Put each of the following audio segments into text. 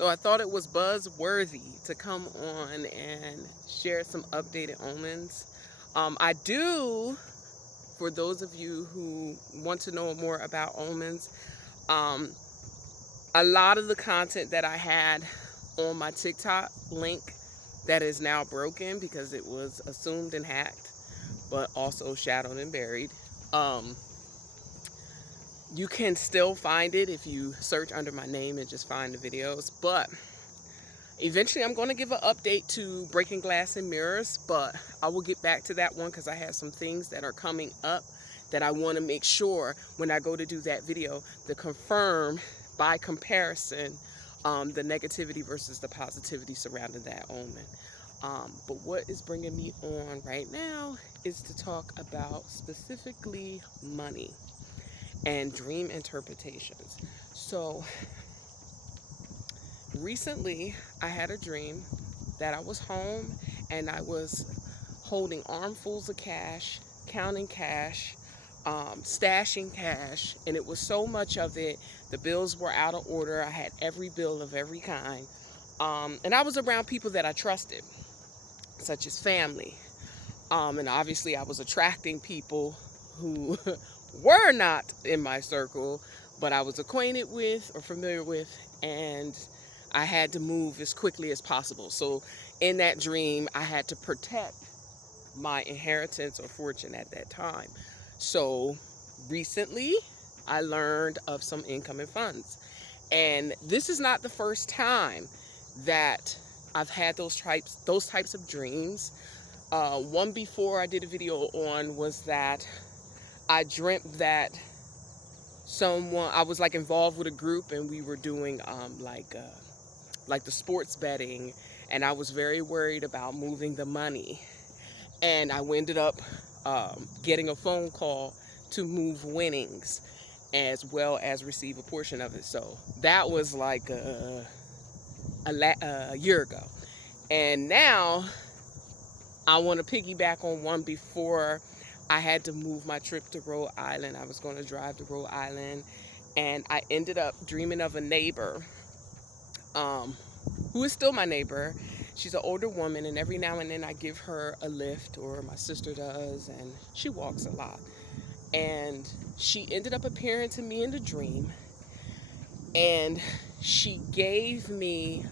So I thought it was buzzworthy to come on and share some updated omens. I do, for those of you who want to know more about omens, um, a lot of the content that I had on my TikTok link that is now broken because it was assumed and hacked, but also shadowed and buried. Um, you can still find it if you search under my name and just find the videos. But eventually I'm going to give an update to Breaking Glass and Mirrors, but I will get back to that one because I have some things that are coming up that I want to make sure when I go to do that video to confirm by comparison the negativity versus the positivity surrounding that omen. But what is bringing me on right now is to talk about specifically money and dream interpretations. So recently I had a dream that I was home and I was holding armfuls of cash, counting cash, stashing cash, and it was so much of it. The bills were out of order. I had every bill of every kind. And I was around people that I trusted, such as family. And obviously I was attracting people who were not in my circle, but I was acquainted with or familiar with, and I had to move as quickly as possible. So in that dream, I had to protect my inheritance or fortune at that time. So recently, I learned of some incoming funds. And this is not the first time that I've had those types of dreams. One before I did a video on was that I dreamt that I was like involved with a group and we were doing like the sports betting, and I was very worried about moving the money. And I ended up getting a phone call to move winnings as well as receive a portion of it. So that was like a year ago. And now I want to piggyback on one before I had to move my trip to Rhode Island. I was going to drive to Rhode Island, and I ended up dreaming of a neighbor who is still my neighbor. She's an older woman, and every now and then I give her a lift, or my sister does, and she walks a lot. And she ended up appearing to me in the dream, and she gave me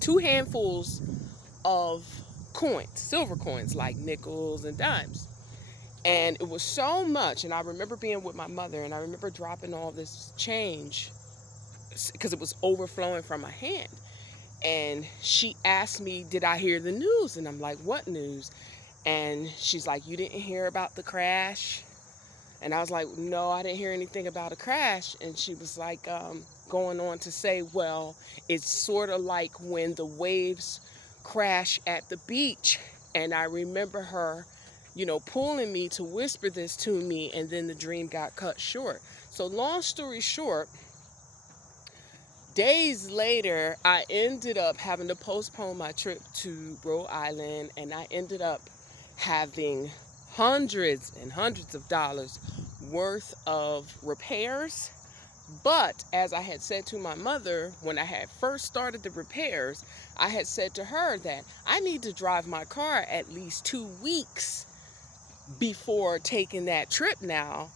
two handfuls of coins, silver coins, like nickels and dimes. And it was so much, and I remember being with my mother, and I remember dropping all this change because it was overflowing from my hand. And she asked me, did I hear the news? And I'm like, what news? And she's like, you didn't hear about the crash? And I was like, no, I didn't hear anything about a crash. And she was like, going on to say, well, it's sort of like when the waves crash at the beach. And I remember her, pulling me to whisper this to me, and then the dream got cut short. So long story short, days later, I ended up having to postpone my trip to Rhode Island, and I ended up having hundreds and hundreds of dollars worth of repairs. But as I had said to my mother, when I had first started the repairs, I had said to her that I need to drive my car at least 2 weeks before taking that trip now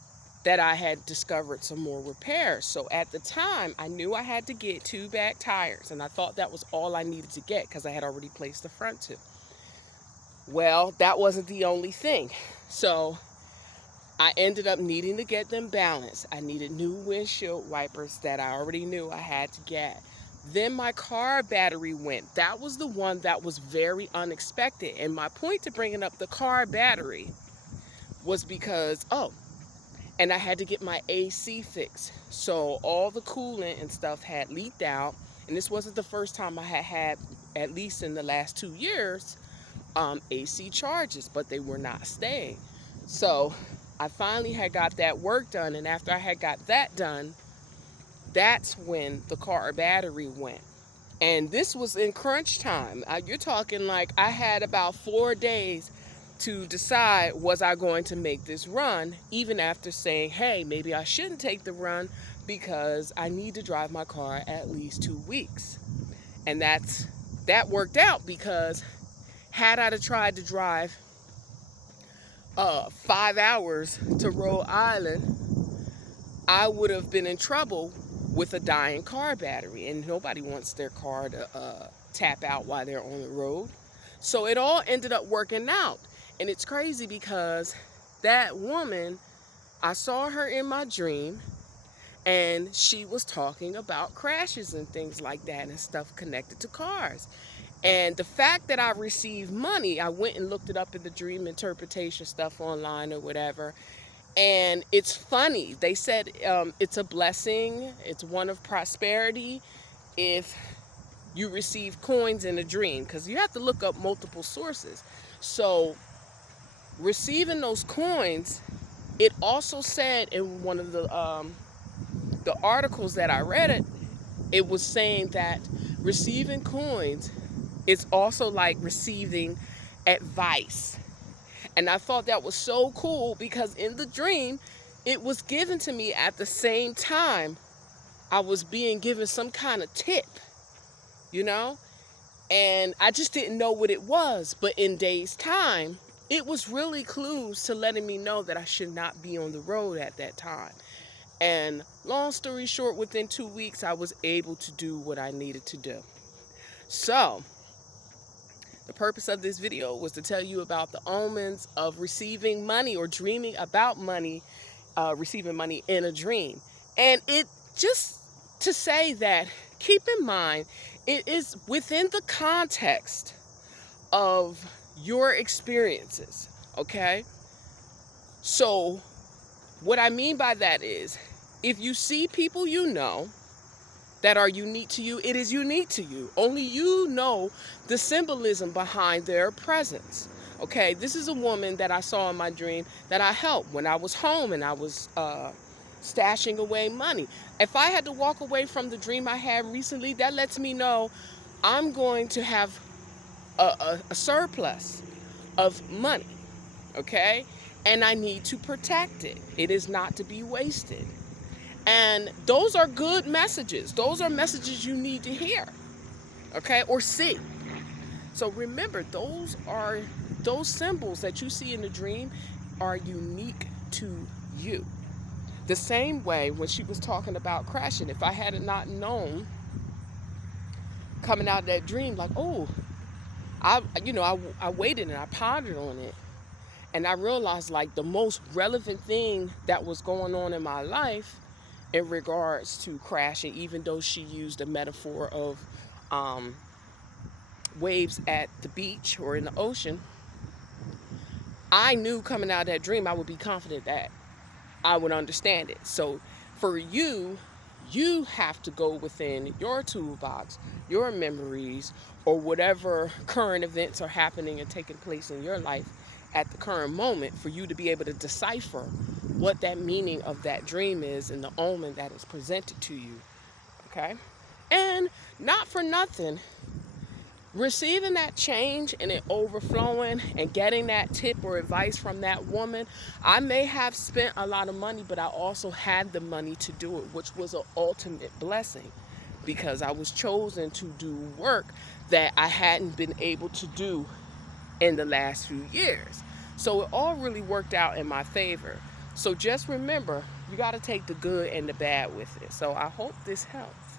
that I had discovered some more repairs. So at the time, I knew I had to get 2 back tires, and I thought that was all I needed to get because I had already placed the front 2. Well, that wasn't the only thing. So I ended up needing to get them balanced. I needed new windshield wipers that I already knew I had to get. Then my car battery went. That was the one that was very unexpected. And my point to bringing up the car battery was because, and I had to get my AC fixed. So all the coolant and stuff had leaked out. And this wasn't the first time I had, at least in the last 2 years, AC charges, but they were not staying. So I finally had got that work done. And after I had got that done, that's when the car battery went. And this was in crunch time. You're talking like I had about 4 days to decide, was I going to make this run, even after saying, hey, maybe I shouldn't take the run because I need to drive my car at least 2 weeks. And that worked out, because had I tried to drive 5 hours to Rhode Island, I would have been in trouble with a dying car battery, and nobody wants their car to tap out while they're on the road. So it all ended up working out. And it's crazy because that woman, I saw her in my dream, and she was talking about crashes and things like that and stuff connected to cars. And the fact that I received money, I went and looked it up in the dream interpretation stuff online or whatever. And it's funny. They said it's a blessing. It's one of prosperity if you receive coins in a dream, because you have to look up multiple sources. So receiving those coins, it also said in one of the articles that I read, it was saying that receiving coins is also like receiving advice. And I thought that was so cool, because in the dream, it was given to me at the same time I was being given some kind of tip, you know? And I just didn't know what it was. But in days' time, it was really clues to letting me know that I should not be on the road at that time. And long story short, within 2 weeks, I was able to do what I needed to do. So the purpose of this video was to tell you about the omens of receiving money or dreaming about money, receiving money in a dream. And it just to say that, keep in mind, it is within the context of your experiences, okay? So what I mean by that is, if you see people you know that are unique to you, it is unique to you. Only you know the symbolism behind their presence. Okay, this is a woman that I saw in my dream that I helped when I was home and I was stashing away money. If I had to walk away from the dream I had recently, that lets me know I'm going to have a surplus of money, okay? And I need to protect it. It is not to be wasted. And those are good messages. Those are messages you need to hear, okay, or see. So remember, those symbols that you see in the dream are unique to you. The same way when she was talking about crashing, if I had not known coming out of that dream, like, oh, I waited and I pondered on it, and I realized like the most relevant thing that was going on in my life in regards to crashing, even though she used a metaphor of waves at the beach or in the ocean, I knew coming out of that dream I would be confident that I would understand it. So for you, you have to go within your toolbox, your memories, or whatever current events are happening and taking place in your life at the current moment, for you to be able to decipher what that meaning of that dream is and the omen that is presented to you, okay? And not for nothing, receiving that change and it overflowing and getting that tip or advice from that woman, I may have spent a lot of money, but I also had the money to do it, which was an ultimate blessing, because I was chosen to do work that I hadn't been able to do in the last few years. So it all really worked out in my favor. So just remember, you got to take the good and the bad with it. So I hope this helps.